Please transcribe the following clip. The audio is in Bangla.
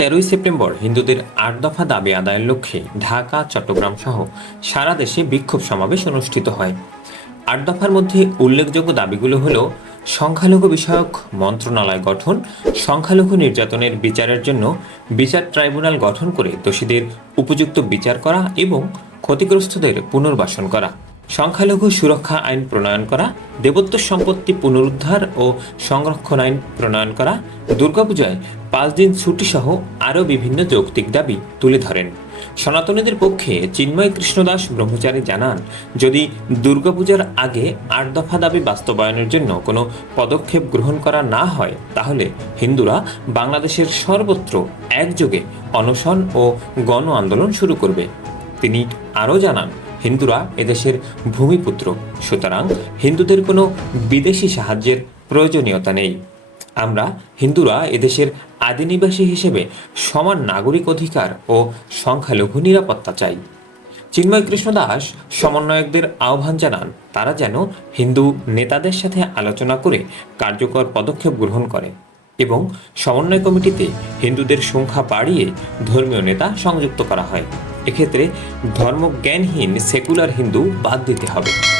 তেরোই সেপ্টেম্বর হিন্দুদের আট দফা দাবি আদায়ের লক্ষ্যে ঢাকা, চট্টগ্রাম সহ সারা দেশে বিক্ষোভ সমাবেশ অনুষ্ঠিত হয়। আট দফার মধ্যে উল্লেখযোগ্য দাবিগুলো হল সংখ্যালঘু বিষয়ক মন্ত্রণালয় গঠন, সংখ্যালঘু নির্যাতনের বিচারের জন্য বিচার ট্রাইব্যুনাল গঠন করে দোষীদের উপযুক্ত বিচার করা এবং ক্ষতিগ্রস্তদের পুনর্বাসন করা। সংখ্যালঘু সুরক্ষা আইন প্রণয়ন করা দেবত্ব সম্পত্তি পুনরুদ্ধার ও সংরক্ষণ আইন প্রণয়ন করা, দুর্গাপূজায় পাঁচ দিন ছুটি সহ আরও বিভিন্ন যৌক্তিক দাবি তুলে ধরেন। সনাতনীদের পক্ষে চিন্ময় কৃষ্ণদাস ব্রহ্মচারী জানান, যদি দুর্গাপূজার আগে আট দফা দাবি বাস্তবায়নের জন্য কোনো পদক্ষেপ গ্রহণ করা না হয়, তাহলে হিন্দুরা বাংলাদেশের সর্বত্র একযোগে অনশন ও গণ আন্দোলন শুরু করবে। তিনি আরও জানান হিন্দুরা এদেশের ভূমিপুত্র। সুতরাং হিন্দুদের কোনো বিদেশি সাহায্যের প্রয়োজনীয়তা নেই। আমরা হিন্দুরা এদেশের আদিনিবাসী হিসেবে সমান নাগরিক অধিকার ও সংখ্যালঘু নিরাপত্তা চাই। চিন্ময় কৃষ্ণ দাস সমন্বয়কদের আহ্বান জানান, তারা যেন হিন্দু নেতাদের সাথে আলোচনা করে কার্যকর পদক্ষেপ গ্রহণ করে এবং সমন্বয় কমিটিতে হিন্দুদের সংখ্যা বাড়িয়ে ধর্মীয় নেতা সংযুক্ত করা হয়। এক্ষেত্রে ধর্মজ্ঞানহীন সেকুলার হিন্দু বাদ দিতে হবে।